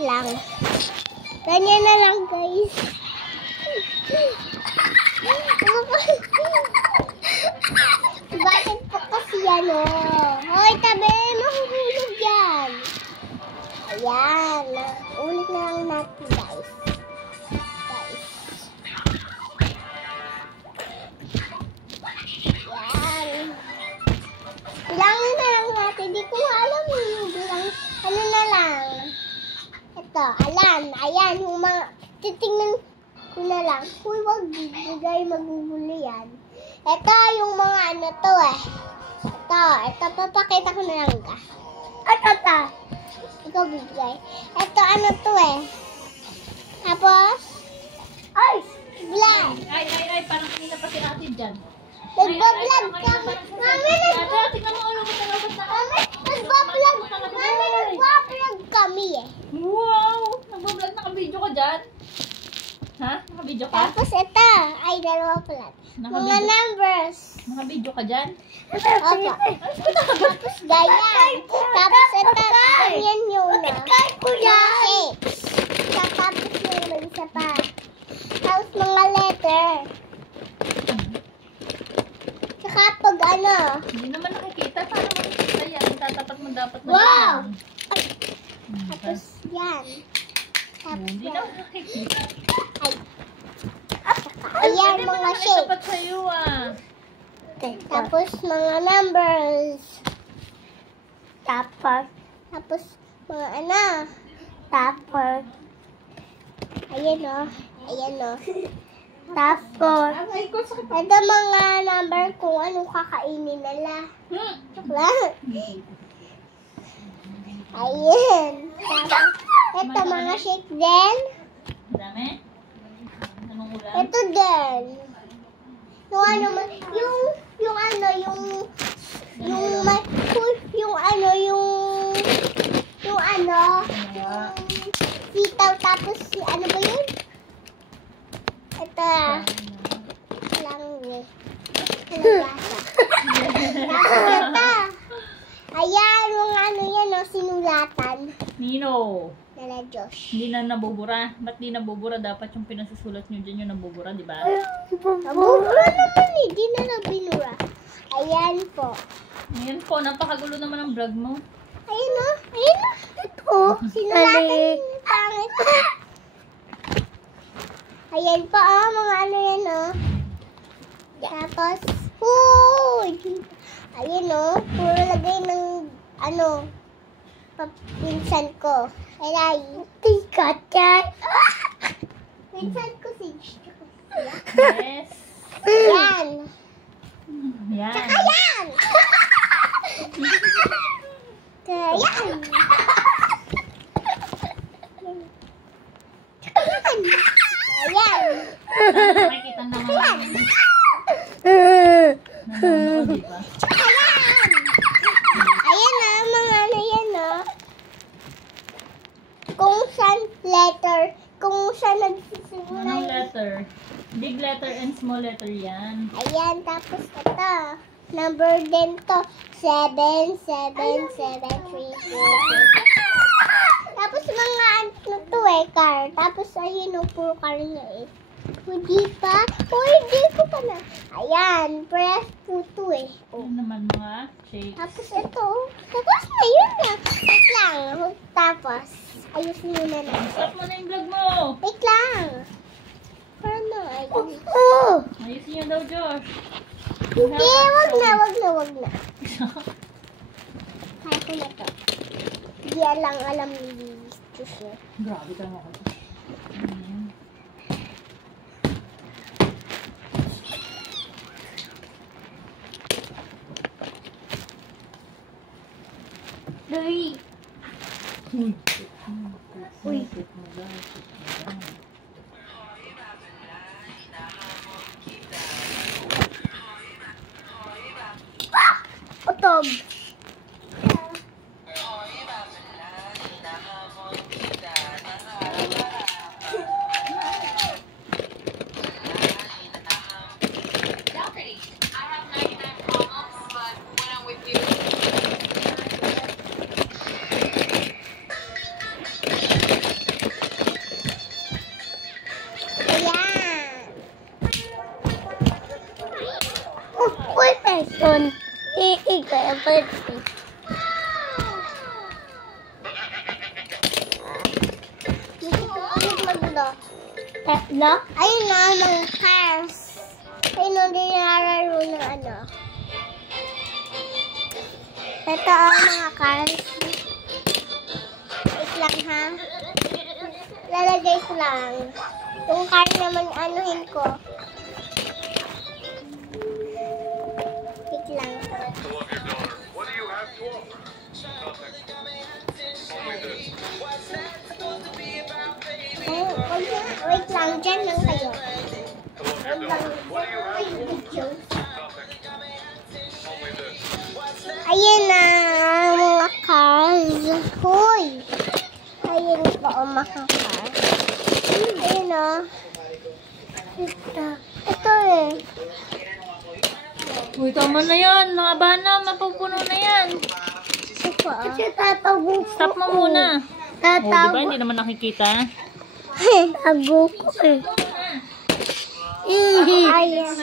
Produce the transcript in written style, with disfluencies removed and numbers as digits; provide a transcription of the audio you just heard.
lang. Ganyan na lang, guys. Bakit po kasi yan, oh? Hoy, tabi! Mahuhulog yan. Ayan. Ulit na lang natin, guys. Ayan. Bilangin na lang natin. Di ko alam yung bilang. Ano na lang. Ito, alam. Ayan, yung mga... Titingnan ko na lang. Uy, wag bigay magugulo yan. Ito, yung mga ano to eh. Ito, papakita ko na lang ka. Ito. Ikaw bigay. Ito, ano to eh. Tapos, ay, vlog. Ay, parang kanina pa si ate dyan. Nagbablog kami. Mami, Tingnan mo, ulo mo talaga sa nagbablog kami eh. Wow! Nagbablog, naka-video ka dyan? Ha? Naka-video ka? Tapos ito, ay dalawa pala. Mga numbers. Naka-video ka dyan? Opo. Tapos ganyan. Tapos ito, ganyan yun na. Shapes. Tapos yung isa pa. Tapos mga letter. Tsaka pag ano. Hindi naman nakikita. Paano mo nakikita yan? Tatapat mo dapat na Wow! yan. Tapos yan. Tapos Hindi yan. naman nakikita. Ayan, Hindi mga naman shapes. nakitapat sa'yo ah. Tapos mga numbers. Tapos mga ano. Tapos ayan o. Tapos ito mga number kung anong kakainin nila. Lang. Ayan. Tapos ito mga shake din. Dami? Anong ulam? Ito din. Yung ano, sitaw, tapos ano ba yun? Ito. Lang eh. Tapos ito. Ayan, yung ano yan, sinulatan. Nino. Nala Josh. Hindi na nabubura. Ba't di nabubura? Dapat yung pinasusulat nyo dyan yung nabubura, di ba? Nabubura naman eh. Di na nabinura. Ayan po. Ngayon po, napakagulo naman ang vlog mo. Ayun o. Ito. Sinulatan yung pangit. Ayan po mga ano yan o. Tapos, ayan o. Puro lagay ng pinsan ko. Ay, pinsan ko si Yes. Yan. Yan. Tsaka yan. Yan. Ayan. Nakikita naman. Nanonood, di ba? Ayan. Ayan na, mga ano yan o. Kung saan letter, kung saan nagsisimula Anong yung... letter? Big letter and small letter yan. Ayan, tapos ito. Number din to. 7, 7, 7, 3, 4. Tapos mga ano to eh, car. Tapos ayun o, puro car niya eh. Hindi pa? Hindi ko pa na. Ayan, press po to eh. Ano naman mga shapes? Tapos ito. Tapos na yun na. Wait lang. Tapos, ayusin muna na. Stop mo na yung vlog mo! Wait lang. Paano? Ayun. Ayusin niyo daw, Josh. Hindi, wag na. Kaya ko na to. Hindi alam ni Diyos eh. Grabe ka mo. Uy. Uy. Utog. Kaya pwede. Tatlo? Ayun na, mga cars. Ayun na, dinararo ng ano. Ito ang mga cars. Wait lang ha. Lalagay ko lang. Yung car naman anuhin ko. Wait lang. Wait lang, dyan lang kayo. Wait lang. Ayan na mga cars. Hoy! Ayan po ang mga cars. Ayan na. Ito eh. Uy, tama na yan. Nakaba na. Mapupuno na yan. Ito ah. Stop mo muna. Oh, diba? Hindi naman nakikita. Tago ko eh. Ayan.